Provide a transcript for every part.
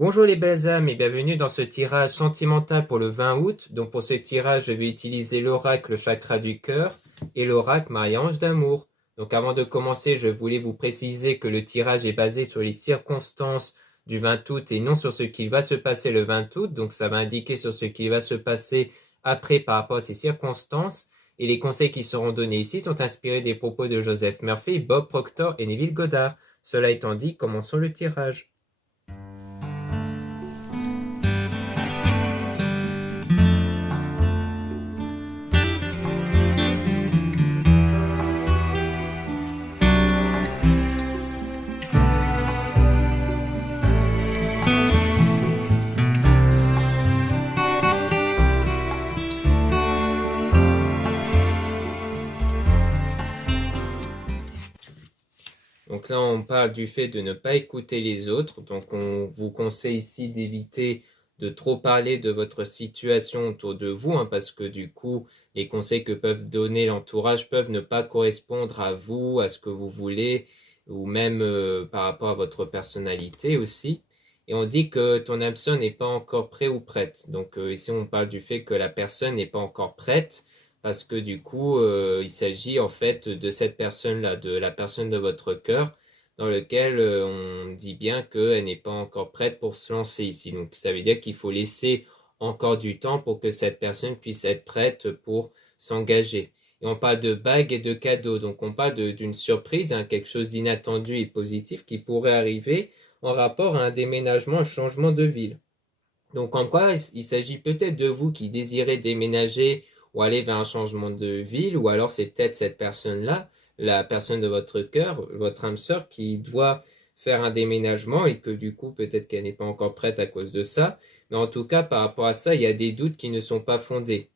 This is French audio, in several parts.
Bonjour les belles âmes et bienvenue dans ce tirage sentimental pour le 20 août. Donc pour ce tirage, je vais utiliser l'oracle chakra du cœur et l'oracle Marie-Ange d'amour. Donc avant de commencer, je voulais vous préciser que le tirage est basé sur les circonstances du 20 août et non sur ce qu'il va se passer le 20 août. Donc ça va indiquer sur ce qui va se passer après par rapport à ces circonstances. Et les conseils qui seront donnés ici sont inspirés des propos de Joseph Murphy, Bob Proctor et Neville Goddard. Cela étant dit, commençons le tirage. Donc là, on parle du fait de ne pas écouter les autres. Donc on vous conseille ici d'éviter de trop parler de votre situation autour de vous, parce que du coup, les conseils que peuvent donner l'entourage peuvent ne pas correspondre à vous, à ce que vous voulez, ou même par rapport à votre personnalité aussi. Et on dit que ton âme sœur n'est pas encore prêt ou prête. Donc ici, on parle du fait que la personne n'est pas encore prête, parce que du coup, il s'agit en fait de cette personne-là, de la personne de votre cœur, dans lequel on dit bien qu'elle n'est pas encore prête pour se lancer ici. Donc ça veut dire qu'il faut laisser encore du temps pour que cette personne puisse être prête pour s'engager. Et on parle de bagues et de cadeaux, donc on parle d'une surprise, quelque chose d'inattendu et positif qui pourrait arriver en rapport à un déménagement, un changement de ville. Donc en quoi il s'agit peut-être de vous qui désirez déménager ou aller vers un changement de ville, ou alors c'est peut-être cette personne-là, la personne de votre cœur, votre âme sœur, qui doit faire un déménagement et que du coup peut-être qu'elle n'est pas encore prête à cause de ça. Mais en tout cas, par rapport à ça, il y a des doutes qui ne sont pas fondés.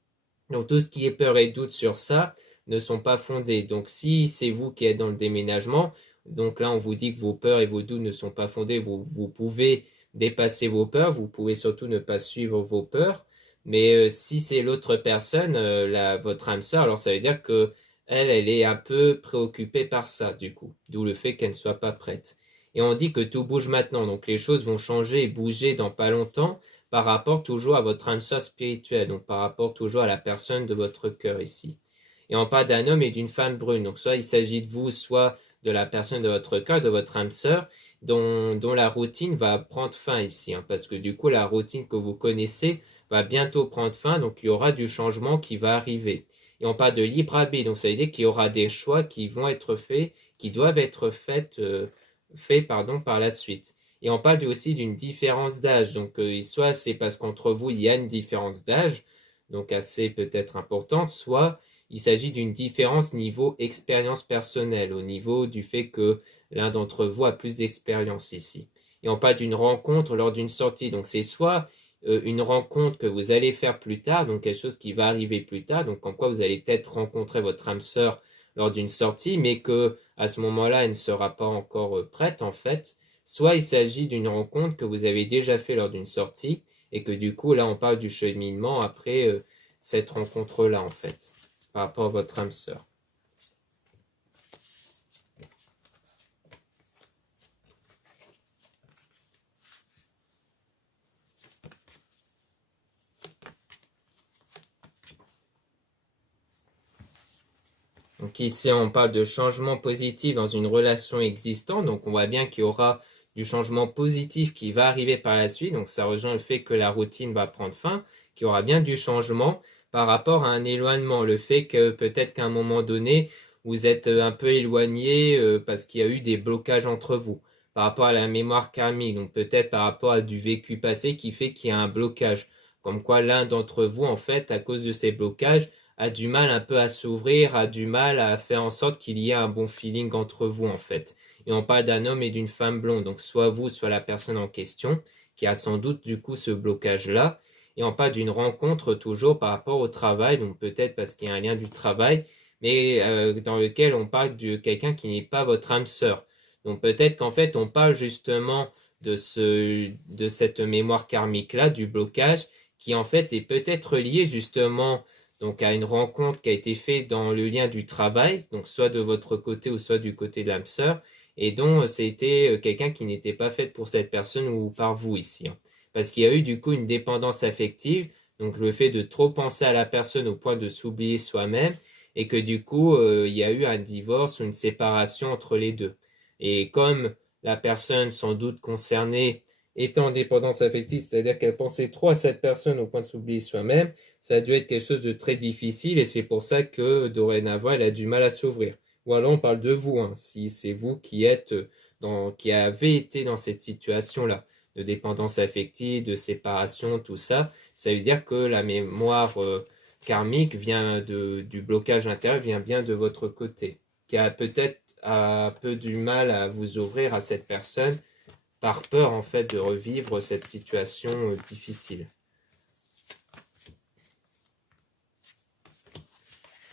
Donc tout ce qui est peur et doute sur ça ne sont pas fondés. Donc si c'est vous qui êtes dans le déménagement, donc là on vous dit que vos peurs et vos doutes ne sont pas fondés, vous pouvez dépasser vos peurs, vous pouvez surtout ne pas suivre vos peurs. Mais si c'est l'autre personne, votre âme sœur, alors ça veut dire que elle est un peu préoccupée par ça, du coup. D'où le fait qu'elle ne soit pas prête. Et on dit que tout bouge maintenant, donc les choses vont changer et bouger dans pas longtemps par rapport toujours à votre âme sœur spirituelle, donc par rapport toujours à la personne de votre cœur ici. Et on parle d'un homme et d'une femme brune, donc soit il s'agit de vous, soit de la personne de votre cœur, de votre âme sœur, dont la routine va prendre fin ici, parce que du coup la routine que vous connaissez va bientôt prendre fin, donc il y aura du changement qui va arriver. Et on parle de libre arbitre, donc ça veut dire qu'il y aura des choix qui vont être faits, qui doivent être faits par la suite. Et on parle aussi d'une différence d'âge, donc soit c'est parce qu'entre vous il y a une différence d'âge, donc assez peut-être importante, soit il s'agit d'une différence niveau expérience personnelle, au niveau du fait que l'un d'entre vous a plus d'expérience ici. Et on parle d'une rencontre lors d'une sortie, donc c'est soit une rencontre que vous allez faire plus tard, donc quelque chose qui va arriver plus tard, donc en quoi vous allez peut-être rencontrer votre âme sœur lors d'une sortie, mais que à ce moment-là, elle ne sera pas encore prête en fait. Soit il s'agit d'une rencontre que vous avez déjà fait lors d'une sortie, et que du coup, là, on parle du cheminement après cette rencontre-là en fait, par rapport à votre âme sœur. Donc ici, on parle de changement positif dans une relation existante. Donc on voit bien qu'il y aura du changement positif qui va arriver par la suite. Donc ça rejoint le fait que la routine va prendre fin, qu'il y aura bien du changement par rapport à un éloignement. Le fait que peut-être qu'à un moment donné, vous êtes un peu éloigné parce qu'il y a eu des blocages entre vous par rapport à la mémoire karmique. Donc peut-être par rapport à du vécu passé qui fait qu'il y a un blocage. Comme quoi l'un d'entre vous, en fait, à cause de ces blocages, a du mal un peu à s'ouvrir, a du mal à faire en sorte qu'il y ait un bon feeling entre vous en fait. Et on parle d'un homme et d'une femme blonde, donc soit vous, soit la personne en question, qui a sans doute du coup ce blocage-là. Et on parle d'une rencontre toujours par rapport au travail, donc peut-être parce qu'il y a un lien du travail, mais dans lequel on parle de quelqu'un qui n'est pas votre âme sœur. Donc peut-être qu'en fait on parle justement de cette mémoire karmique-là, du blocage, qui en fait est peut-être lié justement donc à une rencontre qui a été faite dans le lien du travail, donc soit de votre côté ou soit du côté de l'âme sœur, et dont c'était quelqu'un qui n'était pas fait pour cette personne ou par vous ici. Parce qu'il y a eu du coup une dépendance affective, donc le fait de trop penser à la personne au point de s'oublier soi-même, et que du coup il y a eu un divorce ou une séparation entre les deux. Et comme la personne sans doute concernée était en dépendance affective, c'est-à-dire qu'elle pensait trop à cette personne au point de s'oublier soi-même, ça a dû être quelque chose de très difficile et c'est pour ça que dorénavant elle a du mal à s'ouvrir. Ou alors on parle de vous, si c'est vous qui êtes qui avez été dans cette situation-là, de dépendance affective, de séparation, tout ça, ça veut dire que la mémoire karmique vient du blocage intérieur, vient bien de votre côté, qui a peut-être un peu du mal à vous ouvrir à cette personne par peur en fait de revivre cette situation difficile.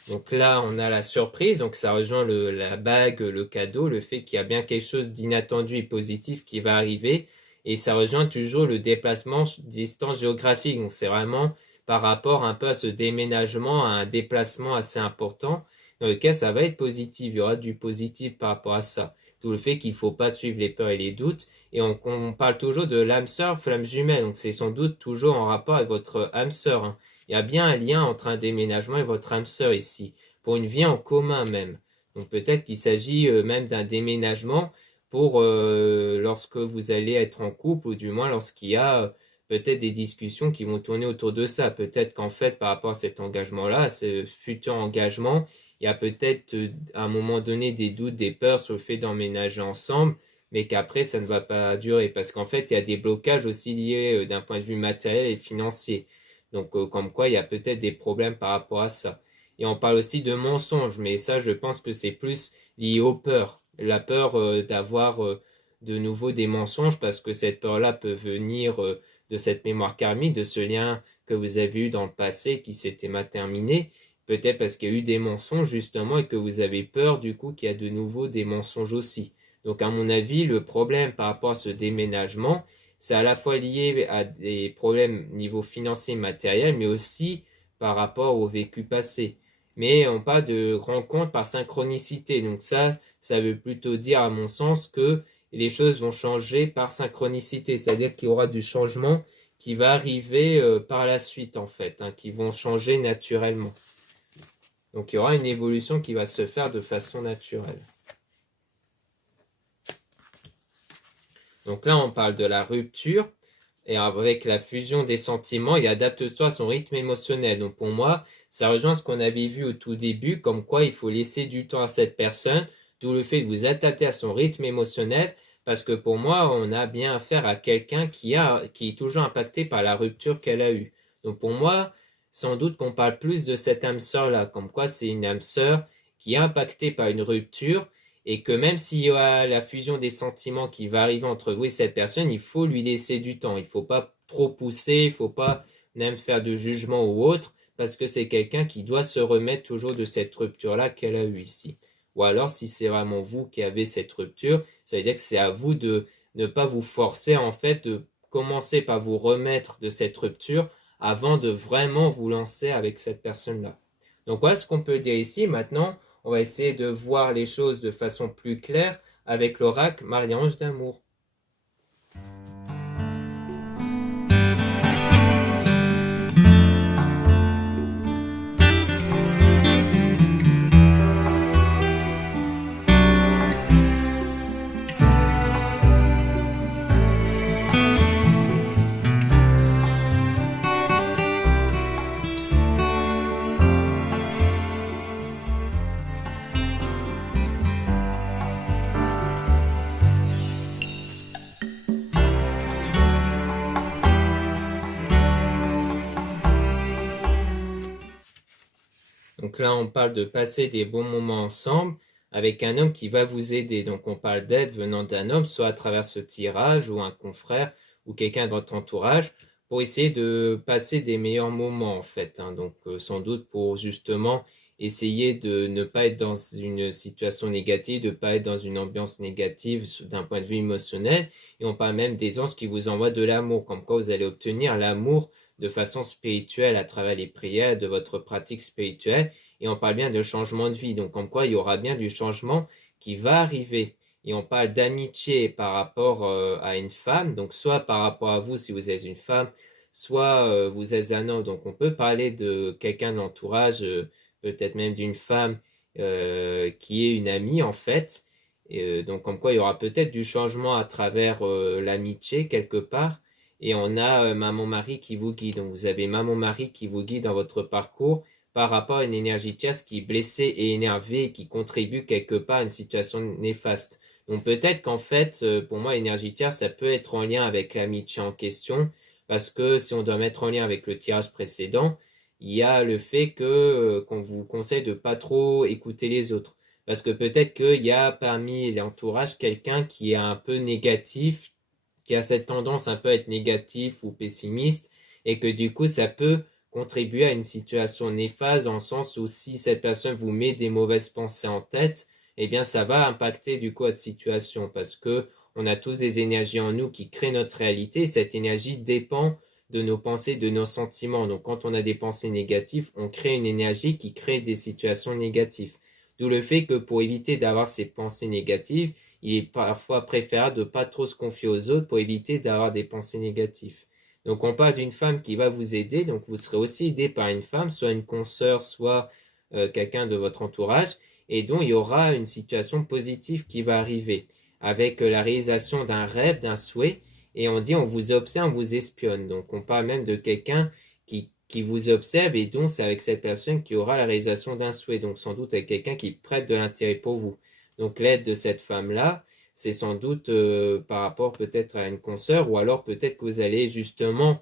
Donc là, on a la surprise, donc ça rejoint la bague, le cadeau, le fait qu'il y a bien quelque chose d'inattendu et positif qui va arriver, et ça rejoint toujours le déplacement distance géographique, donc c'est vraiment par rapport un peu à ce déménagement, à un déplacement assez important, dans lequel ça va être positif, il y aura du positif par rapport à ça. Tout le fait qu'il ne faut pas suivre les peurs et les doutes, et on parle toujours de l'âme sœur, flamme jumelle, donc c'est sans doute toujours en rapport avec votre âme sœur. Il y a bien un lien entre un déménagement et votre âme sœur ici, pour une vie en commun même. Donc peut-être qu'il s'agit même d'un déménagement pour lorsque vous allez être en couple, ou du moins lorsqu'il y a peut-être des discussions qui vont tourner autour de ça. Peut-être qu'en fait, par rapport à cet engagement-là, à ce futur engagement, il y a peut-être à un moment donné des doutes, des peurs sur le fait d'emménager ensemble, mais qu'après ça ne va pas durer, parce qu'en fait il y a des blocages aussi liés d'un point de vue matériel et financier. Donc comme quoi il y a peut-être des problèmes par rapport à ça. Et on parle aussi de mensonges, mais ça je pense que c'est plus lié aux peurs. La peur d'avoir de nouveau des mensonges, parce que cette peur-là peut venir de cette mémoire karmique, de ce lien que vous avez eu dans le passé qui s'était mal terminé. Peut-être parce qu'il y a eu des mensonges justement et que vous avez peur du coup qu'il y a de nouveau des mensonges aussi. Donc à mon avis, le problème par rapport à ce déménagement, c'est à la fois lié à des problèmes niveau financier et matériel, mais aussi par rapport au vécu passé. Mais on parle de rencontre par synchronicité. Donc ça veut plutôt dire à mon sens que les choses vont changer par synchronicité. C'est-à-dire qu'il y aura du changement qui va arriver par la suite en fait, qui vont changer naturellement. Donc il y aura une évolution qui va se faire de façon naturelle. Donc là, on parle de la rupture, et avec la fusion des sentiments, et adapte-toi à son rythme émotionnel. Donc pour moi, ça rejoint ce qu'on avait vu au tout début, comme quoi il faut laisser du temps à cette personne, d'où le fait de vous adapter à son rythme émotionnel, parce que pour moi, on a bien affaire à quelqu'un qui est toujours impacté par la rupture qu'elle a eue. Donc pour moi, sans doute qu'on parle plus de cette âme sœur-là, comme quoi c'est une âme sœur qui est impactée par une rupture, et que même s'il y a la fusion des sentiments qui va arriver entre vous et cette personne, il faut lui laisser du temps. Il ne faut pas trop pousser, il ne faut pas même faire de jugement ou autre, parce que c'est quelqu'un qui doit se remettre toujours de cette rupture-là qu'elle a eue ici. Ou alors, si c'est vraiment vous qui avez cette rupture, ça veut dire que c'est à vous de ne pas vous forcer, en fait, de commencer par vous remettre de cette rupture avant de vraiment vous lancer avec cette personne-là. Donc voilà ce qu'on peut dire ici. Maintenant, on va essayer de voir les choses de façon plus claire avec l'oracle Marie-Ange d'amour. Donc là, on parle de passer des bons moments ensemble avec un homme qui va vous aider. Donc on parle d'aide venant d'un homme, soit à travers ce tirage ou un confrère ou quelqu'un de votre entourage, pour essayer de passer des meilleurs moments en fait. Donc sans doute pour justement essayer de ne pas être dans une situation négative, de ne pas être dans une ambiance négative d'un point de vue émotionnel. Et on parle même des anges qui vous envoient de l'amour, comme quoi vous allez obtenir l'amour de façon spirituelle à travers les prières, de votre pratique spirituelle. Et on parle bien de changement de vie. Donc, comme quoi, il y aura bien du changement qui va arriver. Et on parle d'amitié par rapport à une femme. Donc, soit par rapport à vous si vous êtes une femme, soit vous êtes un homme. Donc, on peut parler de quelqu'un de l'entourage, peut-être même d'une femme qui est une amie en fait. Et, donc, comme quoi, il y aura peut-être du changement à travers l'amitié quelque part. Et on a Maman-Marie qui vous guide. Donc, vous avez Maman-Marie qui vous guide dans votre parcours par rapport à une énergie tierce qui est blessée et énervée et qui contribue quelque part à une situation néfaste. Donc peut-être qu'en fait, pour moi, l'énergie tierce, ça peut être en lien avec l'amitié en question, parce que si on doit mettre en lien avec le tirage précédent, il y a le fait que qu'on vous conseille de pas trop écouter les autres. Parce que peut-être qu'il y a parmi l'entourage quelqu'un qui est un peu négatif, qui a cette tendance un peu à être négatif ou pessimiste, et que du coup, ça peut contribuer à une situation néfaste dans le sens où si cette personne vous met des mauvaises pensées en tête, eh bien ça va impacter du coup votre situation parce que on a tous des énergies en nous qui créent notre réalité. Cette énergie dépend de nos pensées, de nos sentiments. Donc quand on a des pensées négatives, on crée une énergie qui crée des situations négatives. D'où le fait que pour éviter d'avoir ces pensées négatives, il est parfois préférable de ne pas trop se confier aux autres pour éviter d'avoir des pensées négatives. Donc on parle d'une femme qui va vous aider, donc vous serez aussi aidé par une femme, soit une consoeur, soit quelqu'un de votre entourage, et dont il y aura une situation positive qui va arriver, avec la réalisation d'un rêve, d'un souhait, et on dit on vous observe, on vous espionne. Donc on parle même de quelqu'un qui vous observe, et donc c'est avec cette personne qui aura la réalisation d'un souhait, donc sans doute avec quelqu'un qui prête de l'intérêt pour vous. Donc l'aide de cette femme-là, c'est sans doute par rapport peut-être à une consoeur, ou alors peut-être que vous allez justement,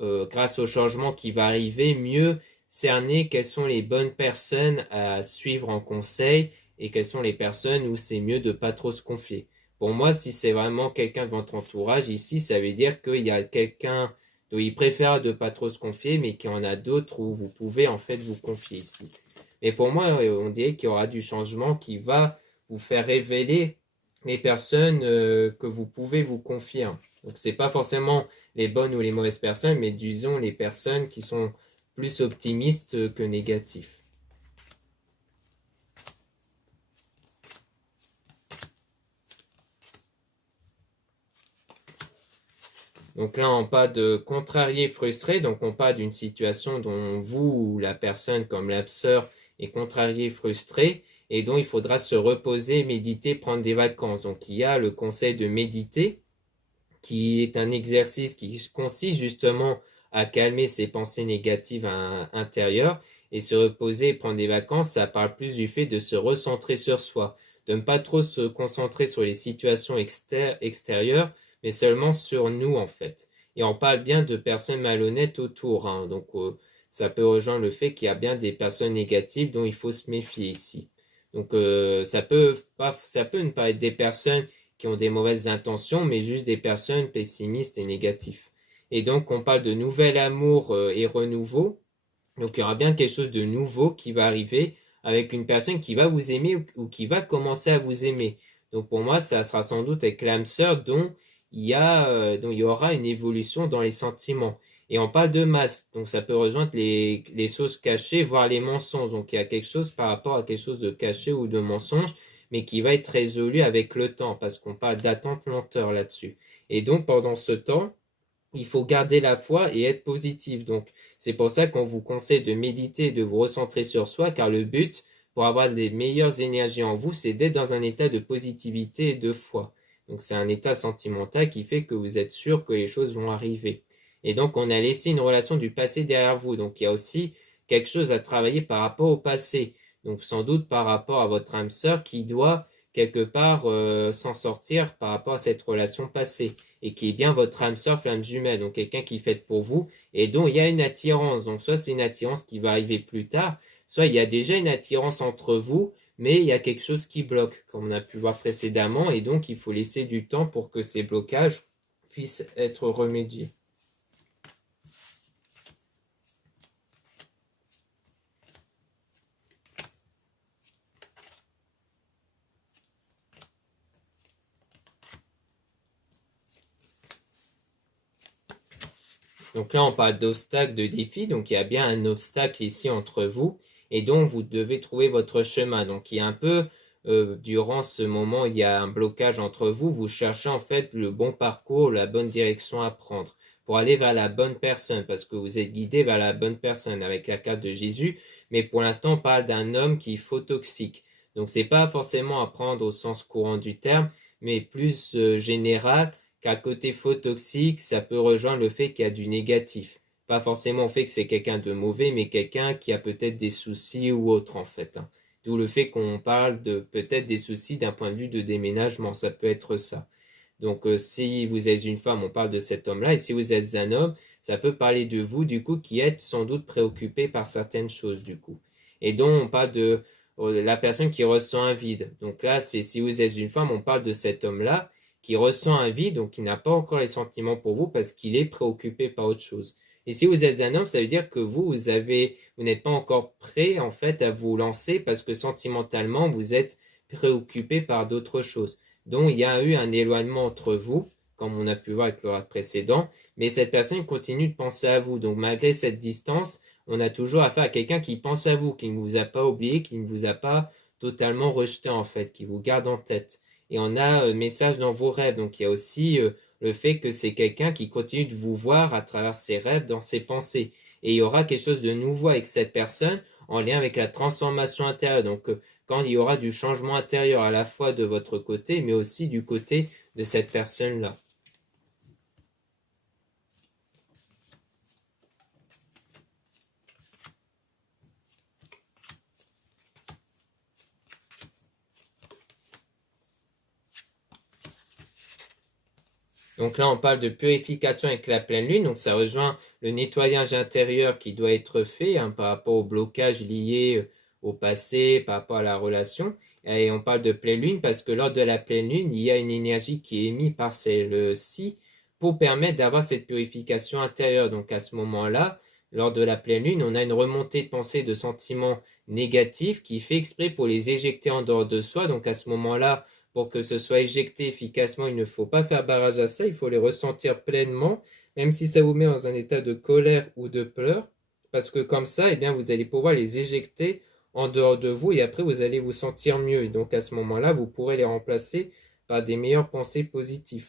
grâce au changement qui va arriver, mieux cerner quelles sont les bonnes personnes à suivre en conseil et quelles sont les personnes où c'est mieux de ne pas trop se confier. Pour moi, si c'est vraiment quelqu'un de votre entourage ici, ça veut dire qu'il y a quelqu'un dont il préfère de ne pas trop se confier, mais qu'il y en a d'autres où vous pouvez en fait vous confier ici. Mais pour moi, on dirait qu'il y aura du changement qui va vous faire révéler les personnes que vous pouvez vous confier. Donc, c'est pas forcément les bonnes ou les mauvaises personnes, mais disons les personnes qui sont plus optimistes que négatifs. Donc là, on parle de contrarié, frustré. Donc on parle d'une situation dont vous ou la personne comme l'abseur est contrarié, frustré et dont il faudra se reposer, méditer, prendre des vacances. Donc il y a le conseil de méditer qui est un exercice qui consiste justement à calmer ses pensées négatives intérieures et se reposer et prendre des vacances. Ça parle plus du fait de se recentrer sur soi, de ne pas trop se concentrer sur les situations extérieures, mais seulement sur nous en fait. Et on parle bien de personnes malhonnêtes autour, hein. Donc ça peut rejoindre le fait qu'il y a bien des personnes négatives dont il faut se méfier ici. Donc ça peut ne pas être des personnes qui ont des mauvaises intentions, mais juste des personnes pessimistes et négatives. Et donc on parle de nouvel amour et renouveau. Donc il y aura bien quelque chose de nouveau qui va arriver avec une personne qui va vous aimer ou qui va commencer à vous aimer. Donc pour moi, ça sera sans doute avec l'âme sœur dont il y aura une évolution dans les sentiments. Et on parle de masque, donc ça peut rejoindre les choses cachées, voire les mensonges. Donc il y a quelque chose par rapport à quelque chose de caché ou de mensonge, mais qui va être résolu avec le temps, parce qu'on parle d'attente-lenteur là-dessus. Et donc pendant ce temps, il faut garder la foi et être positif. Donc, c'est pour ça qu'on vous conseille de méditer, de vous recentrer sur soi, car le but pour avoir les meilleures énergies en vous, c'est d'être dans un état de positivité et de foi. Donc, c'est un état sentimental qui fait que vous êtes sûr que les choses vont arriver. Et donc, on a laissé une relation du passé derrière vous. Donc, il y a aussi quelque chose à travailler par rapport au passé. Donc, sans doute par rapport à votre âme sœur qui doit quelque part s'en sortir par rapport à cette relation passée et qui est bien votre âme sœur, flamme jumelle, donc quelqu'un qui fait pour vous et dont il y a une attirance. Donc soit c'est une attirance qui va arriver plus tard, soit il y a déjà une attirance entre vous, mais il y a quelque chose qui bloque, comme on a pu voir précédemment, et donc il faut laisser du temps pour que ces blocages puissent être remédiés. Donc là, on parle d'obstacles, de défis. Donc il y a bien un obstacle ici entre vous et donc vous devez trouver votre chemin. Donc il y a un peu, durant ce moment, il y a un blocage entre vous. Vous cherchez en fait le bon parcours, la bonne direction à prendre pour aller vers la bonne personne parce que vous êtes guidé vers la bonne personne avec la carte de Jésus. Mais pour l'instant, on parle d'un homme qui est photoxique. Donc c'est pas forcément à prendre au sens courant du terme, mais plus général qu'à côté faux toxique, ça peut rejoindre le fait qu'il y a du négatif. Pas forcément le fait que c'est quelqu'un de mauvais, mais quelqu'un qui a peut-être des soucis ou autre en fait. D'où le fait qu'on parle de peut-être des soucis d'un point de vue de déménagement, ça peut être ça. Donc si vous êtes une femme, on parle de cet homme-là, et si vous êtes un homme, ça peut parler de vous, du coup, qui êtes sans doute préoccupé par certaines choses, du coup. Et donc on parle de la personne qui ressent un vide. Donc là, c'est si vous êtes une femme, on parle de cet homme-là qui ressent un vide, donc qui n'a pas encore les sentiments pour vous parce qu'il est préoccupé par autre chose. Et si vous êtes un homme, ça veut dire que vous n'êtes pas encore prêt en fait à vous lancer parce que sentimentalement vous êtes préoccupé par d'autres choses. Donc il y a eu un éloignement entre vous, comme on a pu voir avec le rat précédent, mais cette personne continue de penser à vous. Donc malgré cette distance, on a toujours affaire à quelqu'un qui pense à vous, qui ne vous a pas oublié, qui ne vous a pas totalement rejeté en fait, qui vous garde en tête. Et on a message dans vos rêves. Donc il y a aussi le fait que c'est quelqu'un qui continue de vous voir à travers ses rêves, dans ses pensées. Et il y aura quelque chose de nouveau avec cette personne en lien avec la transformation intérieure. Donc quand il y aura du changement intérieur à la fois de votre côté, mais aussi du côté de cette personne-là. Donc là, on parle de purification avec la pleine lune. Donc ça rejoint le nettoyage intérieur qui doit être fait par rapport au blocage lié au passé, par rapport à la relation. Et on parle de pleine lune parce que lors de la pleine lune, il y a une énergie qui est émise par celle-ci pour permettre d'avoir cette purification intérieure. Donc à ce moment-là, lors de la pleine lune, on a une remontée de pensée, de sentiments négatifs qui fait exprès pour les éjecter en dehors de soi. Donc à ce moment-là, pour que ce soit éjecté efficacement, il ne faut pas faire barrage à ça, il faut les ressentir pleinement, même si ça vous met dans un état de colère ou de pleurs, parce que comme ça, eh bien, vous allez pouvoir les éjecter en dehors de vous et après vous allez vous sentir mieux. Et donc à ce moment-là, vous pourrez les remplacer par des meilleures pensées positives.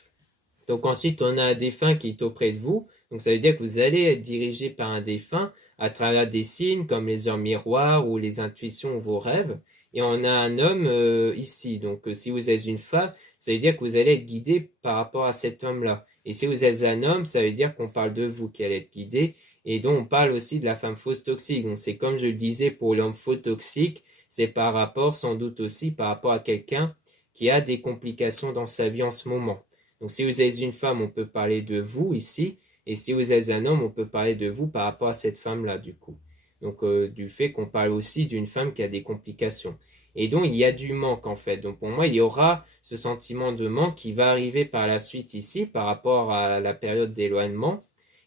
Donc ensuite, on a un défunt qui est auprès de vous. Donc ça veut dire que vous allez être dirigé par un défunt à travers des signes comme les heures miroirs ou les intuitions ou vos rêves. Et on a un homme ici. Donc si vous êtes une femme, ça veut dire que vous allez être guidé par rapport à cet homme-là. Et si vous êtes un homme, ça veut dire qu'on parle de vous qui allez être guidé. Et donc on parle aussi de la femme fausse toxique. Donc c'est comme je le disais pour l'homme faux toxique, c'est par rapport sans doute aussi par rapport à quelqu'un qui a des complications dans sa vie en ce moment. Donc si vous êtes une femme, on peut parler de vous ici. Et si vous êtes un homme, on peut parler de vous par rapport à cette femme-là, du coup. Donc du fait qu'on parle aussi d'une femme qui a des complications. Et donc il y a du manque en fait. Donc pour moi, il y aura ce sentiment de manque qui va arriver par la suite ici par rapport à la période d'éloignement.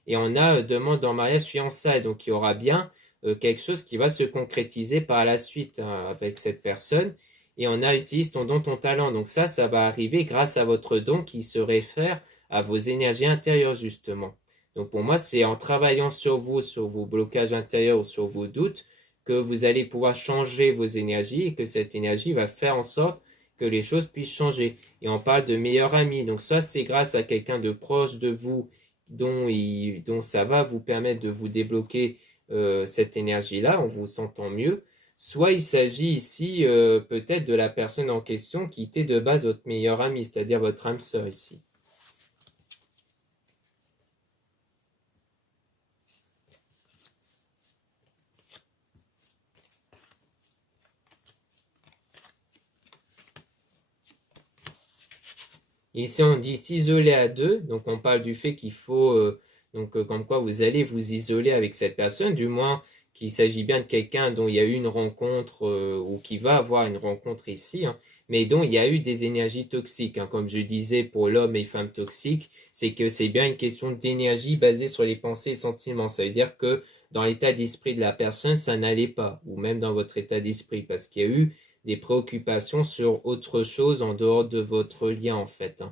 Et on a demande en mariage fiançailles. Donc il y aura bien quelque chose qui va se concrétiser par la suite avec cette personne. Et on a utilise ton don, ton talent. Donc ça va arriver grâce à votre don qui se réfère à vos énergies intérieures justement. Donc pour moi, c'est en travaillant sur vous, sur vos blocages intérieurs ou sur vos doutes, que vous allez pouvoir changer vos énergies et que cette énergie va faire en sorte que les choses puissent changer. Et on parle de meilleur ami. Donc ça, c'est grâce à quelqu'un de proche de vous dont ça va vous permettre de vous débloquer cette énergie-là en vous sentant mieux. Soit il s'agit ici peut-être de la personne en question qui était de base votre meilleur ami, c'est-à-dire votre âme sœur ici. Ici, on dit s'isoler à deux. Donc, on parle du fait qu'il faut, comme quoi vous allez vous isoler avec cette personne, du moins qu'il s'agit bien de quelqu'un dont il y a eu une rencontre ou qui va avoir une rencontre ici, mais dont il y a eu des énergies toxiques. Comme je disais pour l'homme et femme toxiques, c'est que c'est bien une question d'énergie basée sur les pensées et sentiments. Ça veut dire que dans l'état d'esprit de la personne, ça n'allait pas, ou même dans votre état d'esprit, parce qu'il y a eu des préoccupations sur autre chose en dehors de votre lien en fait.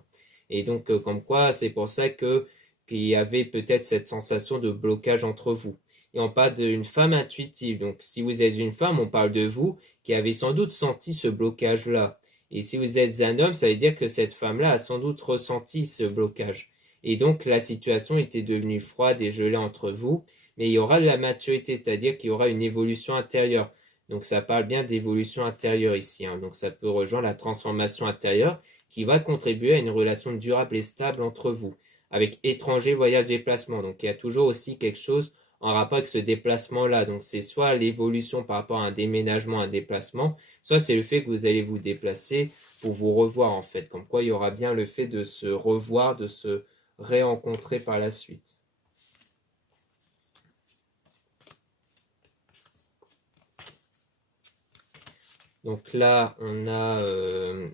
Et donc comme quoi c'est pour ça que qu'il y avait peut-être cette sensation de blocage entre vous. Et on parle d'une femme intuitive. Donc, si vous êtes une femme, on parle de vous qui avez sans doute senti ce blocage-là. Et si vous êtes un homme, ça veut dire que cette femme-là a sans doute ressenti ce blocage. Et donc, la situation était devenue froide et gelée entre vous. Mais il y aura de la maturité, c'est-à-dire qu'il y aura une évolution intérieure. Donc, ça parle bien d'évolution intérieure ici. Donc, ça peut rejoindre la transformation intérieure qui va contribuer à une relation durable et stable entre vous, avec étranger, voyage, déplacement. Donc, il y a toujours aussi quelque chose en rapport avec ce déplacement-là. Donc, c'est soit l'évolution par rapport à un déménagement, un déplacement, soit c'est le fait que vous allez vous déplacer pour vous revoir, en fait. Comme quoi, il y aura bien le fait de se revoir, de se rérencontrer par la suite. Donc là, on a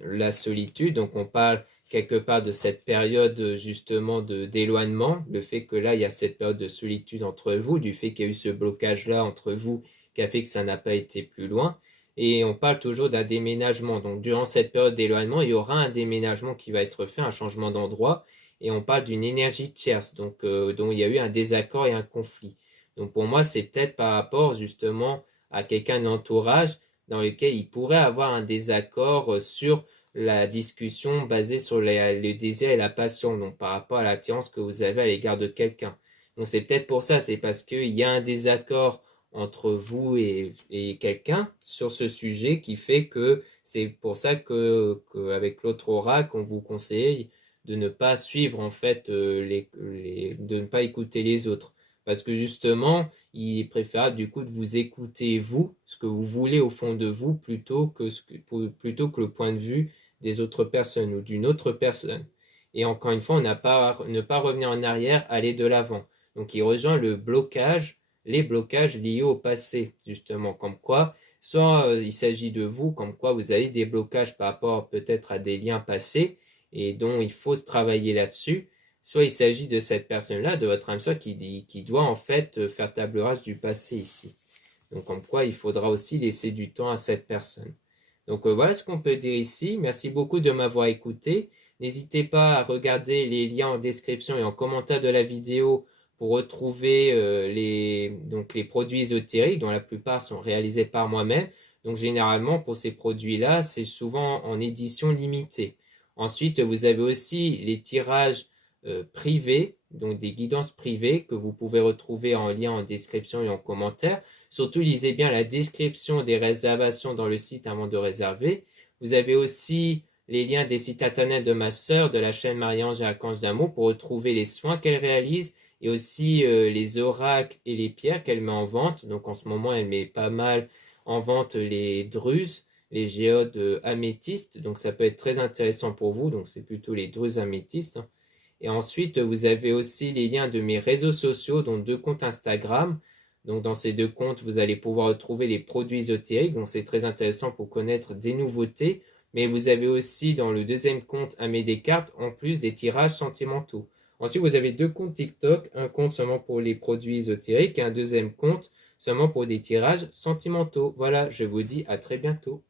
la solitude. Donc, on parle quelque part de cette période justement d'éloignement, le fait que là, il y a cette période de solitude entre vous, du fait qu'il y a eu ce blocage-là entre vous qui a fait que ça n'a pas été plus loin. Et on parle toujours d'un déménagement. Donc, durant cette période d'éloignement, il y aura un déménagement qui va être fait, un changement d'endroit. Et on parle d'une énergie tierce, donc dont il y a eu un désaccord et un conflit. Donc, pour moi, c'est peut-être par rapport justement à quelqu'un de l'entourage dans lequel il pourrait avoir un désaccord sur la discussion basée sur le désir et la passion, donc par rapport à l'attirance que vous avez à l'égard de quelqu'un. Donc c'est peut-être pour ça, c'est parce qu'il y a un désaccord entre vous et quelqu'un sur ce sujet qui fait que c'est pour ça avec l'autre oracle, on vous conseille de ne pas suivre en fait, de ne pas écouter les autres. Parce que justement, il est préférable du coup de vous écouter vous, ce que vous voulez au fond de vous, plutôt que le point de vue des autres personnes ou d'une autre personne. Et encore une fois, on n'a pas ne pas revenir en arrière, aller de l'avant. Donc il rejoint le blocage, les blocages liés au passé, justement, comme quoi, soit il s'agit de vous, comme quoi vous avez des blocages par rapport peut-être à des liens passés et dont il faut travailler là-dessus, soit il s'agit de cette personne-là, de votre âme sœur, qui doit en fait faire table rase du passé ici. Donc comme quoi il faudra aussi laisser du temps à cette personne. Donc voilà ce qu'on peut dire ici. Merci beaucoup de m'avoir écouté. N'hésitez pas à regarder les liens en description et en commentaire de la vidéo pour retrouver les produits ésotériques dont la plupart sont réalisés par moi-même. Donc généralement pour ces produits-là, c'est souvent en édition limitée. Ensuite, vous avez aussi les tirages privés, donc des guidances privées que vous pouvez retrouver en lien en description et en commentaire. Surtout, lisez bien la description des réservations dans le site avant de réserver. Vous avez aussi les liens des sites internet de ma sœur, de la chaîne Marie-Ange et Archange d'amour pour retrouver les soins qu'elle réalise et aussi les oracles et les pierres qu'elle met en vente. Donc en ce moment, elle met pas mal en vente les druzes, les géodes améthystes. Donc ça peut être très intéressant pour vous. Donc c'est plutôt les druzes améthystes. Et ensuite, vous avez aussi les liens de mes réseaux sociaux, dont 2 comptes Instagram. Donc dans ces 2 comptes, vous allez pouvoir retrouver les produits ésotériques. Donc c'est très intéressant pour connaître des nouveautés. Mais vous avez aussi dans le 2e compte Aimé Descartes, en plus des tirages sentimentaux. Ensuite, vous avez 2 comptes TikTok, un compte seulement pour les produits ésotériques et un 2e compte seulement pour des tirages sentimentaux. Voilà, je vous dis à très bientôt.